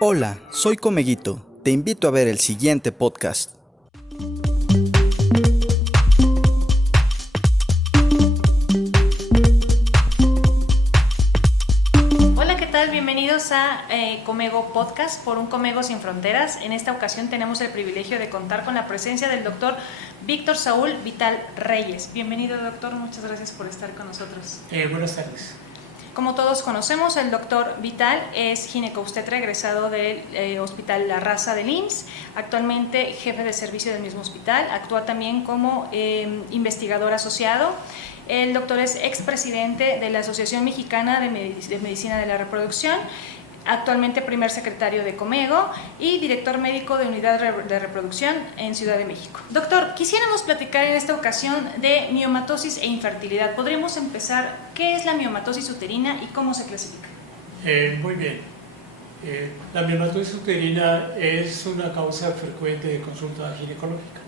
Hola, soy Comeguito. Te invito a ver el siguiente podcast. Hola, ¿qué tal? Bienvenidos a Comego Podcast por un Comego Sin Fronteras. En esta ocasión tenemos el privilegio de contar con la presencia del doctor Víctor Saúl Vital Reyes. Bienvenido, doctor. Muchas gracias por estar con nosotros. Buenas tardes. Como todos conocemos, el doctor Vital es ginecobstetra egresado del Hospital La Raza del IMSS, actualmente jefe de servicio del mismo hospital, actúa también como investigador asociado. El doctor es expresidente de la Asociación Mexicana de Medicina de la Reproducción, actualmente primer secretario de Comego y director médico de Unidad de Reproducción en Ciudad de México. Doctor, quisiéramos platicar en esta ocasión de miomatosis e infertilidad. ¿Podríamos empezar? ¿Qué es la miomatosis uterina y cómo se clasifica? Muy bien. La miomatosis uterina es una causa frecuente de consulta ginecológica.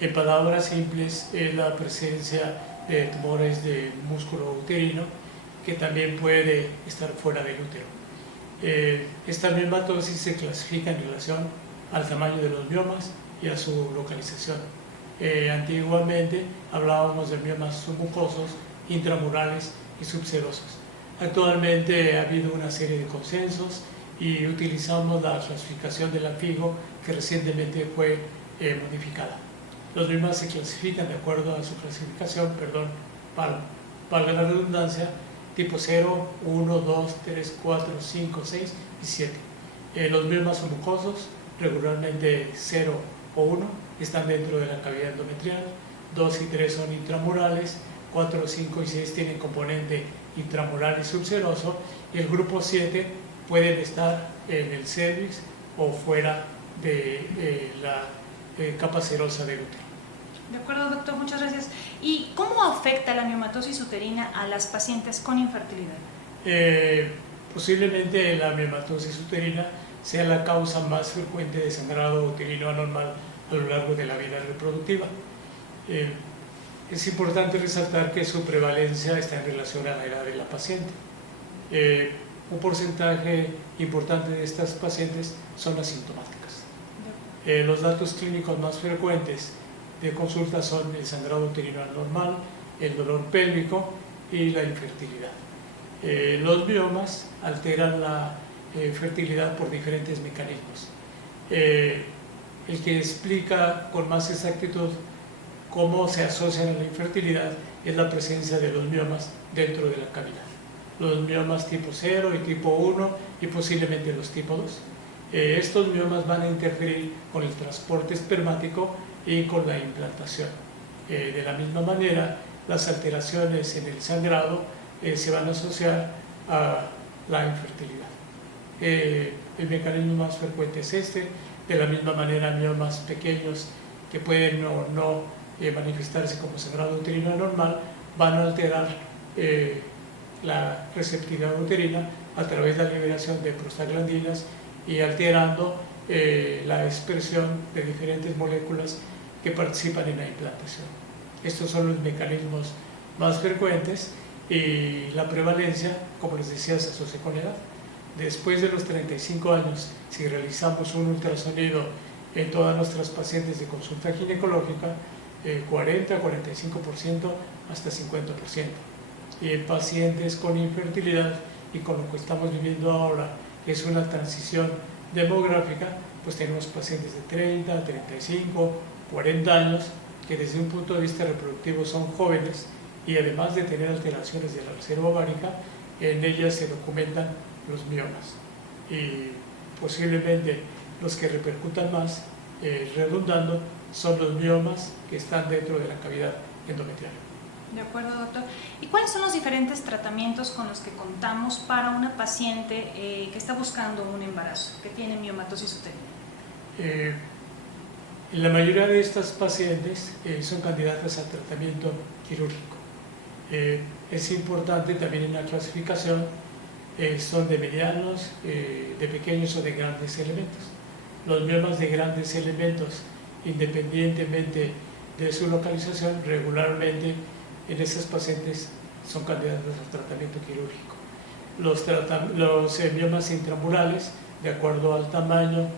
En palabras simples, es la presencia de tumores de músculo uterino que también puede estar fuera del útero. Esta miomatosis se clasifica en relación al tamaño de los miomas y a su localización. Antiguamente hablábamos de miomas submucosos, intramurales y subserosos. Actualmente ha habido una serie de consensos y utilizamos la clasificación de la FIGO, que recientemente fue modificada. Los miomas se clasifican de acuerdo a su clasificación, valga la redundancia, tipo 0, 1, 2, 3, 4, 5, 6 y 7. Los miomas son mucosos, regularmente 0 o 1, están dentro de la cavidad endometrial. 2 y 3 son intramurales, 4, 5 y 6 tienen componente intramural y subseroso, y el grupo 7 pueden estar en el cervix o fuera de la capa serosa del útero. De acuerdo, doctor, muchas gracias. ¿Y cómo afecta la miomatosis uterina a las pacientes con infertilidad? Posiblemente la miomatosis uterina sea la causa más frecuente de sangrado uterino anormal a lo largo de la vida reproductiva. Es importante resaltar que su prevalencia está en relación a la edad de la paciente. Un porcentaje importante de estas pacientes son asintomáticas. Los datos clínicos más frecuentes de consulta son el sangrado uterino anormal, el dolor pélvico y la infertilidad. Los miomas alteran la fertilidad por diferentes mecanismos. El que explica con más exactitud cómo se asocian a la infertilidad es la presencia de los miomas dentro de la cavidad. Los miomas tipo 0 y tipo 1 y posiblemente los tipo 2. Estos miomas van a interferir con el transporte espermático y con la implantación. De la misma manera, las alteraciones en el sangrado se van a asociar a la infertilidad. El mecanismo más frecuente es este. De la misma manera, miomas pequeños que pueden o no manifestarse como sangrado uterino anormal van a alterar la receptividad uterina a través de la liberación de prostaglandinas y alterando la expresión de diferentes moléculas que participan en la implantación. Estos son los mecanismos más frecuentes y la prevalencia, como les decía, se asocia con la edad. Después de los 35 años, si realizamos un ultrasonido en todas nuestras pacientes de consulta ginecológica, 40, 45%, hasta 50%. Y en pacientes con infertilidad y con lo que estamos viviendo ahora, que es una transición demográfica, pues tenemos pacientes de 30, 35, 40 años que desde un punto de vista reproductivo son jóvenes y además de tener alteraciones de la reserva ovárica, en ellas se documentan los miomas y posiblemente los que repercutan más, redundando, son los miomas que están dentro de la cavidad endometrial. De acuerdo, doctor. ¿Y cuáles son los diferentes tratamientos con los que contamos para una paciente que está buscando un embarazo, que tiene miomatosis uterina? La mayoría de estas pacientes son candidatas al tratamiento quirúrgico. Es importante también en la clasificación, son de medianos, de pequeños o de grandes elementos. Los miomas de grandes elementos, independientemente de su localización, regularmente en esas pacientes son candidatos al tratamiento quirúrgico. los miomas intramurales, de acuerdo al tamaño,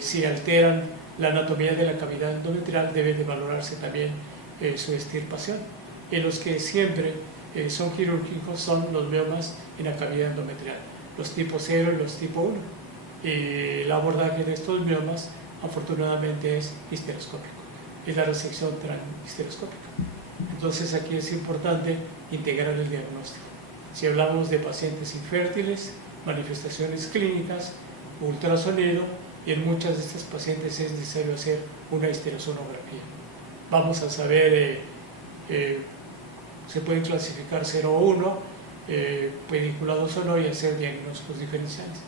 si alteran la anatomía de la cavidad endometrial, debe de valorarse también su extirpación. En los que siempre son quirúrgicos son los miomas en la cavidad endometrial, los tipo 0 y los tipo 1. Y el abordaje de estos miomas, afortunadamente, es histeroscópico, es la resección transhisteroscópica. Entonces aquí es importante integrar el diagnóstico. Si hablamos de pacientes infértiles, manifestaciones clínicas, ultrasonido, y en muchas de estas pacientes es necesario hacer una histerosonografía. Vamos a saber, se pueden clasificar 0 o 1, pediculados o no, y hacer diagnósticos diferenciales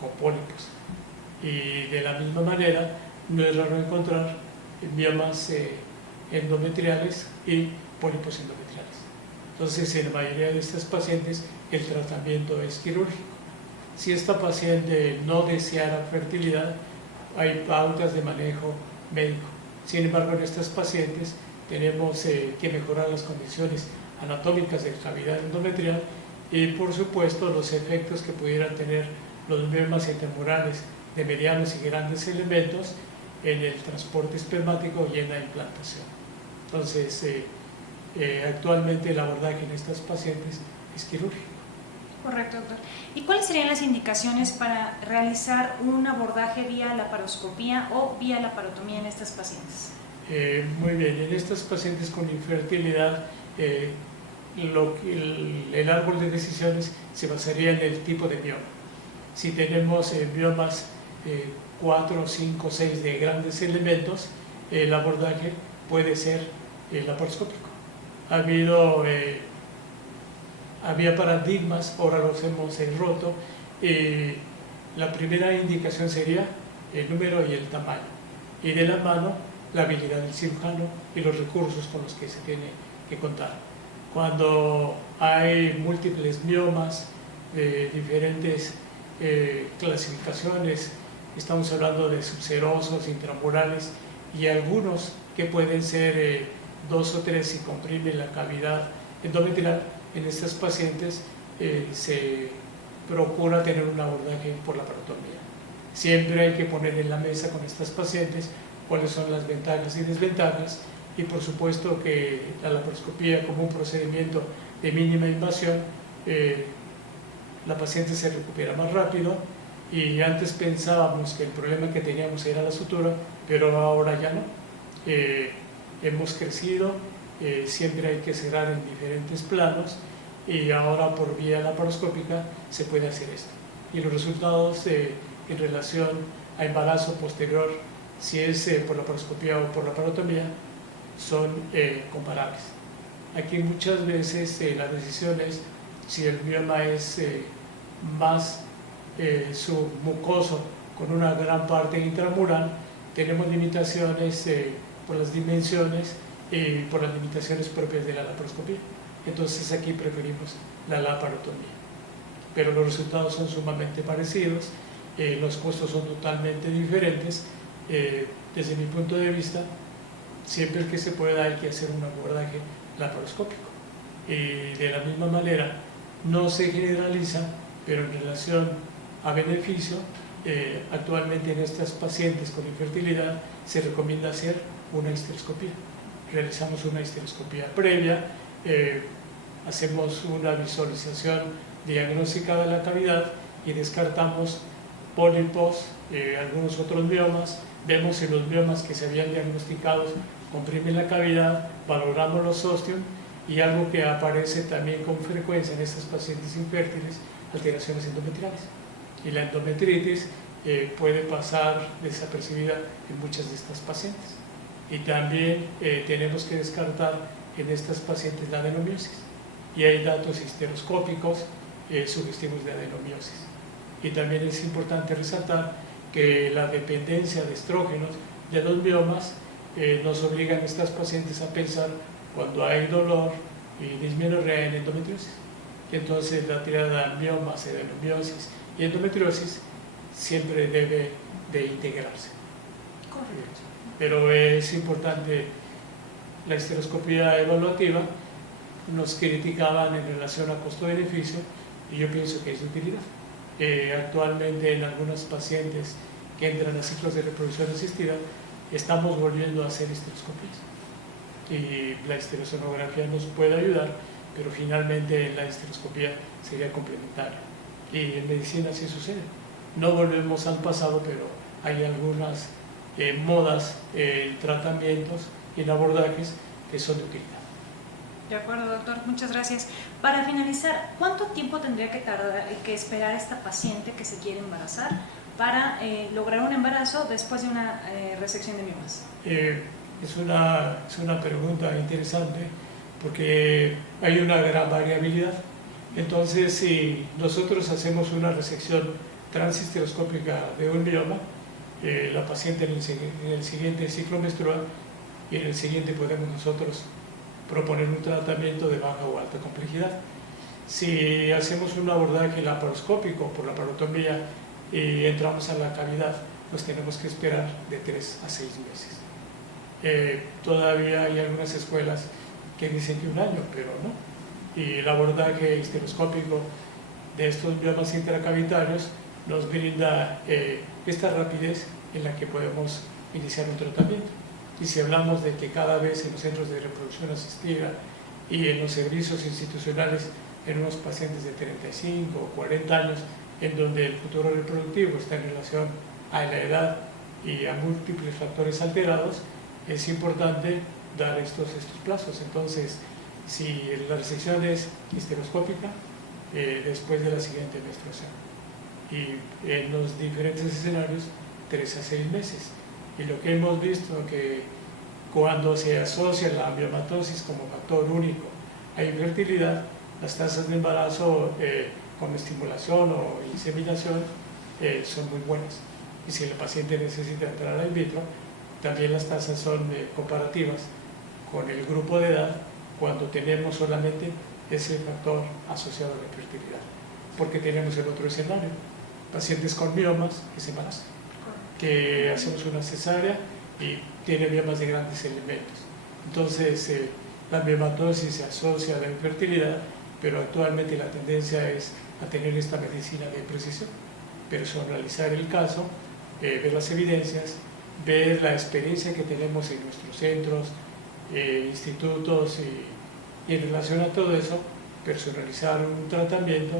con pólipos. Y de la misma manera, no es raro encontrar miomas endometriales y pólipos endometriales. Entonces, en la mayoría de estas pacientes, el tratamiento es quirúrgico. Si esta paciente no deseara fertilidad, hay pautas de manejo médico. Sin embargo, en estas pacientes tenemos que mejorar las condiciones anatómicas de cavidad endometrial y, por supuesto, los efectos que pudieran tener los miomas intramurales de medianos y grandes elementos en el transporte espermático y en la implantación. Entonces, actualmente el abordaje en estas pacientes es quirúrgico. Correcto, doctor. ¿Y cuáles serían las indicaciones para realizar un abordaje vía laparoscopía o vía laparotomía en estas pacientes? Muy bien, en estas pacientes con infertilidad, el árbol de decisiones se basaría en el tipo de mioma. Si tenemos miomas 4, 5, 6 de grandes elementos, el abordaje puede ser laparoscópico. Había paradigmas, ahora los hemos roto. La primera indicación sería el número y el tamaño, y de la mano la habilidad del cirujano y los recursos con los que se tiene que contar. Cuando hay múltiples miomas de diferentes clasificaciones, estamos hablando de subserosos, intramurales y algunos que pueden ser 2 o 3 si comprimen la cavidad endometrial. En estas pacientes se procura tener un abordaje por laparotomía. Siempre hay que poner en la mesa con estas pacientes cuáles son las ventajas y desventajas, y por supuesto que la laparoscopía, como un procedimiento de mínima invasión, la paciente se recupera más rápido, y antes pensábamos que el problema que teníamos era la sutura, pero ahora ya no. Hemos crecido, siempre hay que cerrar en diferentes planos, y ahora por vía laparoscópica se puede hacer esto. Y los resultados en relación a embarazo posterior, si es por laparoscopía o por laparotomía, son comparables. Aquí muchas veces la decisión es si el mioma es más submucoso con una gran parte intramural. Tenemos limitaciones por las dimensiones y por las limitaciones propias de la laparoscopía. Entonces aquí preferimos la laparotomía. Pero los resultados son sumamente parecidos, los costos son totalmente diferentes. Desde mi punto de vista, siempre que se pueda hay que hacer un abordaje laparoscópico. De la misma manera, no se generaliza, pero en relación a beneficio, actualmente en estas pacientes con infertilidad se recomienda hacer una histeroscopía. Realizamos una histeroscopía previa, hacemos una visualización diagnóstica de la cavidad y descartamos pólipos, algunos otros miomas. Vemos si los miomas que se habían diagnosticado comprimen la cavidad, valoramos los ostium, y algo que aparece también con frecuencia en estas pacientes infértiles, alteraciones endometriales. Y la endometritis puede pasar desapercibida en muchas de estas pacientes. Y también tenemos que descartar en estas pacientes la adenomiosis. Y hay datos histeroscópicos sugestivos de adenomiosis. Y también es importante resaltar que la dependencia de estrógenos de los miomas nos obligan a estas pacientes a pensar cuando hay dolor y dismenorrea en endometriosis. Entonces la tirada miomas, adenomiosis y endometriosis siempre debe de integrarse. Correcto. Pero es importante la histeroscopía evaluativa. Nos criticaban en relación a costo-beneficio, y yo pienso que es de utilidad. Actualmente en algunos pacientes que entran a ciclos de reproducción asistida estamos volviendo a hacer histeroscopías y la histerosonografía nos puede ayudar, pero finalmente la histeroscopía sería complementaria, y en medicina sí sucede. No volvemos al pasado, pero hay algunas modas, tratamientos y abordajes que son de utilidad. De acuerdo, doctor, muchas gracias. Para finalizar, ¿cuánto tiempo tendría que esperar esta paciente que se quiere embarazar para lograr un embarazo después de una resección de miomas? Es una pregunta interesante porque hay una gran variabilidad. Entonces, si nosotros hacemos una resección transhisteroscópica de un mioma, la paciente en el siguiente ciclo menstrual y en el siguiente podemos nosotros proponer un tratamiento de baja o alta complejidad. Si hacemos un abordaje laparoscópico por la laparotomía y entramos a la cavidad, pues tenemos que esperar de 3 a 6 meses. Todavía hay algunas escuelas que dicen que un año, pero no. Y el abordaje histeroscópico de estos miomas intracavitarios nos brinda esta rapidez en la que podemos iniciar un tratamiento. Y si hablamos de que cada vez en los centros de reproducción asistida y en los servicios institucionales, en unos pacientes de 35 o 40 años, en donde el futuro reproductivo está en relación a la edad y a múltiples factores alterados, es importante dar estos plazos. Entonces, si la resección es histeroscópica, después de la siguiente menstruación. Y en los diferentes escenarios, 3 a 6 meses. Y lo que hemos visto que cuando se asocia la miomatosis como factor único a infertilidad, las tasas de embarazo con estimulación o inseminación son muy buenas. Y si el paciente necesita entrar in vitro, también las tasas son comparativas con el grupo de edad cuando tenemos solamente ese factor asociado a la infertilidad. Porque tenemos el otro escenario, pacientes con miomas que se embarazan, que hacemos una cesárea y tiene miomas de grandes elementos. Entonces, la miomatosis se asocia a la infertilidad, pero actualmente la tendencia es a tener esta medicina de precisión, personalizar el caso, ver las evidencias, ver la experiencia que tenemos en nuestros centros, institutos y en relación a todo eso, personalizar un tratamiento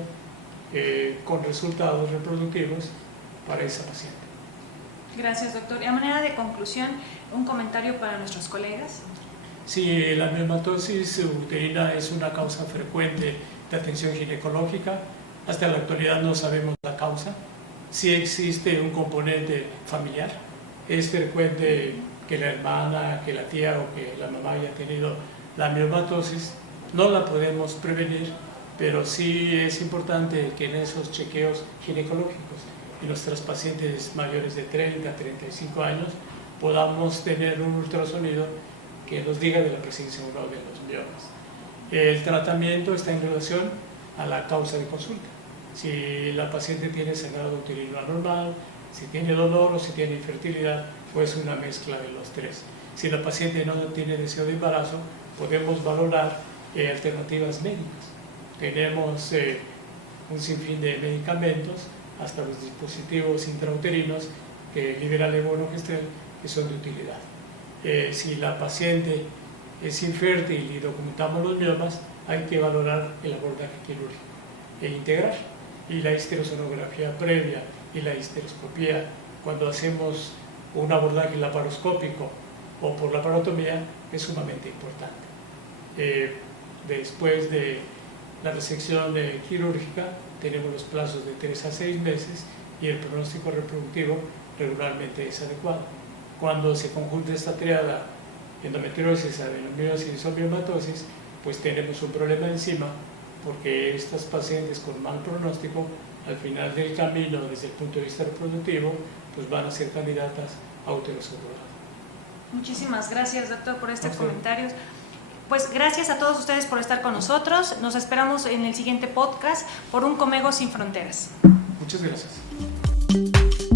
con resultados reproductivos para esa paciente. Gracias, doctor. Y a manera de conclusión, un comentario para nuestros colegas. Sí, la miomatosis uterina es una causa frecuente de atención ginecológica. Hasta la actualidad no sabemos la causa. Sí existe un componente familiar. Es frecuente que la hermana, que la tía o que la mamá haya tenido la miomatosis. No la podemos prevenir, pero sí es importante que en esos chequeos ginecológicos y nuestras pacientes mayores de 30 a 35 años podamos tener un ultrasonido que nos diga de la presencia o no de los miomas. El tratamiento está en relación a la causa de consulta. Si la paciente tiene sangrado uterino anormal, si tiene dolor o si tiene infertilidad, pues una mezcla de los tres. Si la paciente no tiene deseo de embarazo, podemos valorar alternativas médicas. Tenemos un sinfín de medicamentos, hasta los dispositivos intrauterinos que liberan levonorgestrel, que son de utilidad. Si la paciente es infértil y documentamos los miomas, hay que valorar el abordaje quirúrgico e integrar. Y la histerosonografía previa y la histeroscopía, cuando hacemos un abordaje laparoscópico o por laparotomía, es sumamente importante. Después de la resección quirúrgica, tenemos los plazos de 3 a 6 meses y el pronóstico reproductivo regularmente es adecuado. Cuando se conjunta esta triada, endometriosis, adenomiosis o miomatosis, pues tenemos un problema encima, porque estas pacientes con mal pronóstico, al final del camino, desde el punto de vista reproductivo, pues van a ser candidatas a útero subrogado. Muchísimas gracias, doctor, por estos comentarios. Pues gracias a todos ustedes por estar con nosotros. Nos esperamos en el siguiente podcast por un Comego Sin Fronteras. Muchas gracias.